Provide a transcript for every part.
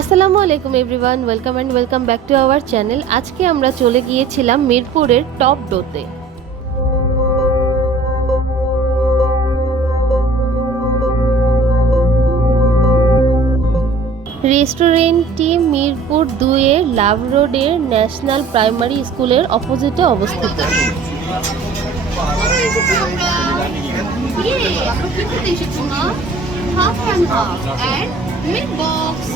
আসসালামু আলাইকুম everyone, welcome and welcome back to our channel. আজকে আমরা চলে গিয়েছিলাম মিরপুরের টপ ডোতে। রেস্টুরেন্টটি মিরপুর দুয়ের লাভ রোডের ন্যাশনাল প্রাইমারি স্কুলের অপোজিটে অবস্থিত। Half and half and meat box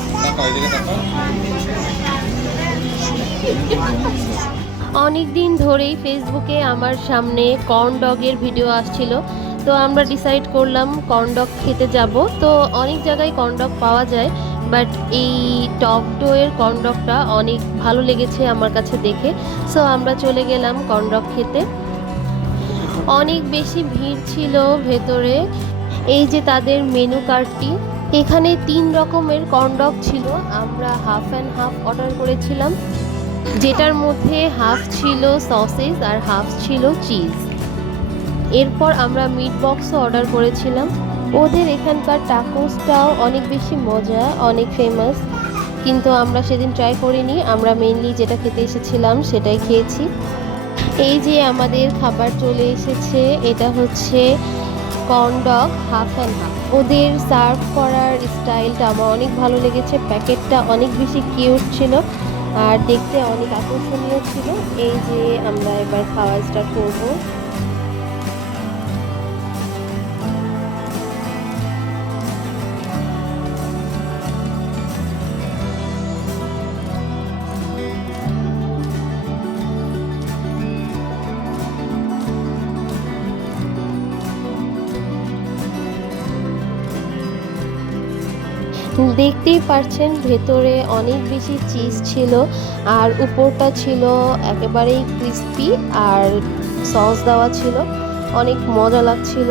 অনেক দিন ধরেই ফেসবুকে আমার সামনে কর্ন ডগের ভিডিও আসছিল। তো আমরা ডিসাইড করলাম কর্ন ডগ খেতে যাব। তো অনেক জায়গায় কর্ন ডগ পাওয়া যায় বাট এই টক ডোয়ের কর্ন ডগটা অনেক ভালো লেগেছে আমার কাছে দেখে। সো আমরা চলে গেলাম কর্ন ডগ খেতে। অনেক বেশি ভিড় ছিল ভেতরে। এই যে তাদের মেনু কার্ডটি এখানে তিন রকমের কর্নডগ ছিল। আমরা হাফ অ্যান্ড হাফ অর্ডার করেছিলাম, যেটার মধ্যে হাফ ছিল সসেস আর হাফ ছিল চিজ এরপর আমরা মিট বক্সও অর্ডার করেছিলাম। ওদের এখানকার টাকোসটাও অনেক বেশি মজা, অনেক ফেমাস কিন্তু আমরা সেদিন ট্রাই করিনি, আমরা মেনলি যেটা খেতে এসেছিলাম সেটাই খেয়েছি। এই যে আমাদের খাবার চলে এসেছে, এটা হচ্ছে corn dog half and half. ওদের সার্ভ করার স্টাইলটা আমার অনেক ভালো লেগেছে, প্যাকেটটা অনেক বেশি কিউট ছিল আর দেখতে অনেক আকর্ষণীয় ছিল। এই যে আমরা এবার খাওয়া স্টার্ট করব। দেখতেই পারছেন ভেতরে অনেক বেশি চিজ ছিল আর উপরটা ছিল একেবারেই ক্রিস্পি আর সস দেওয়া ছিল। অনেক মজা লাগছিল।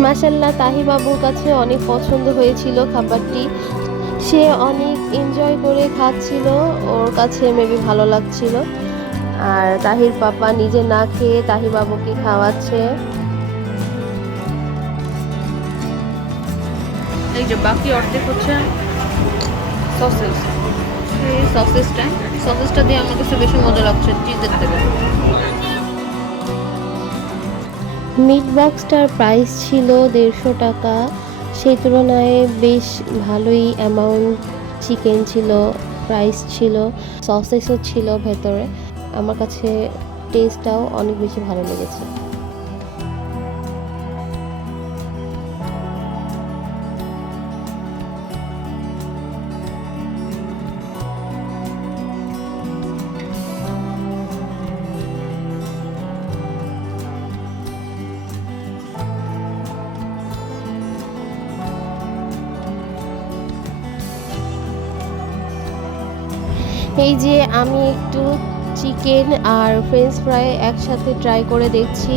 মাসাল্লাহ তাহিবাবুর কাছে অনেক পছন্দ হয়েছিল খাবারটি। সে অনেক এনজয় করে খাচ্ছিল, ওর কাছে মেবি ভালো লাগছিল। আর তাহির পাপা নিজে না খেয়ে তাহিবাবুকে খাওয়াচ্ছে। এই যে বাকি অর্ধেক হচ্ছে সসেস। এই সসেসটা সসেসটা দিয়ে আমার কাছে বেশি মজা লাগছে চিজের থেকে। মিট বক্সটার প্রাইস ছিল দেড়শো টাকা। সেই তুলনায় বেশ ভালোই অ্যামাউন্ট চিকেন ছিল প্রাইস ছিল সসেসও ছিল ভেতরে। আমার কাছে টেস্টটাও অনেক বেশি ভালো লেগেছে। এই যে আমি একটু চিকেন আর ফ্রেঞ্চ ফ্রাই একসাথে ট্রাই করে দেখছি,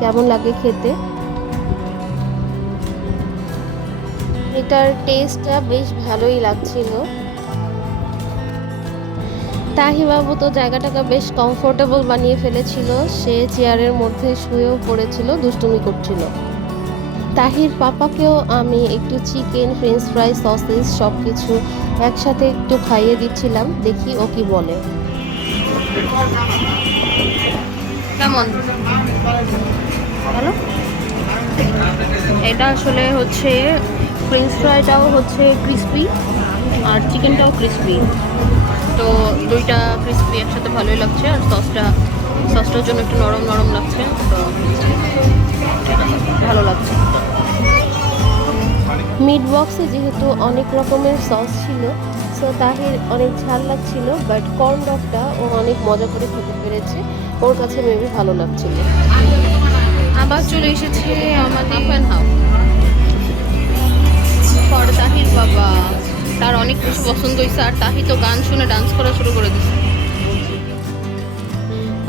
কেমন লাগে খেতে? এটার টেস্টটা বেশ ভালোই লাগছিল। তাহিবাবু তো জায়গাটাকে বেশ কমফোর্টেবল বানিয়ে ফেলেছিল, সে চেয়ারের মধ্যে শুয়েও পড়েছিল, দুষ্টুমি করছিল। তাহির পাপাকেও আমি একটু চিকেন ফ্রেঞ্চ ফ্রাই সসেস সব কিছু একসাথে একটু খাইয়ে দিচ্ছিলাম, দেখি ও কি বলে। কেমন? ভালো? এটা আসলে হচ্ছে ফ্রেঞ্চ ফ্রাইটাও হচ্ছে ক্রিস্পি আর চিকেনটাও ক্রিস্পি তো দুইটা ক্রিস্পি একসাথে ভালোই লাগছে আর সসটা সসটার জন্য একটু নরম নরম লাগছে, তো মিট বক্সে যেহেতু অনেক রকমের সস ছিল সো তাহির অনেক ঝাল লাগছিল বাট কর্ন ডগটা ও অনেক মজা করে খেতে পেরেছে। ওর কাছে মেবি ভালো লাগছিল। আবার চলে এসেছে আমাদের ফর তাহির বাবা। তার অনেক কিছু পছন্দ হয়েছে আর তাহি তো গান শুনে ডান্স করা শুরু করে দিচ্ছে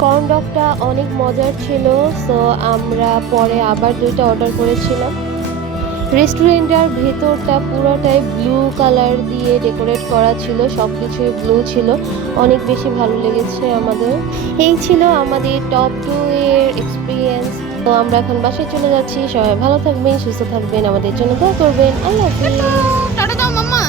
কর্ন ডগটা অনেক মজার ছিল সো আমরা পরে আবার দুইটা অর্ডার করেছিলাম। রেস্টুরেন্টটার ভেতরটা পুরোটাই ব্লু কালার দিয়ে ডেকোরেট করা ছিল সব কিছুই ব্লু ছিল। অনেক বেশি ভালো লেগেছে আমাদের। এই ছিল আমাদের টপ টু এর এক্সপিরিয়েন্স তো আমরা এখন বাসায় চলে যাচ্ছি। সবাই ভালো থাকবেন সুস্থ থাকবেন। আমাদের জন্য দোয়া করবেন। আল্লাহ টাটা দাও মাম্মা।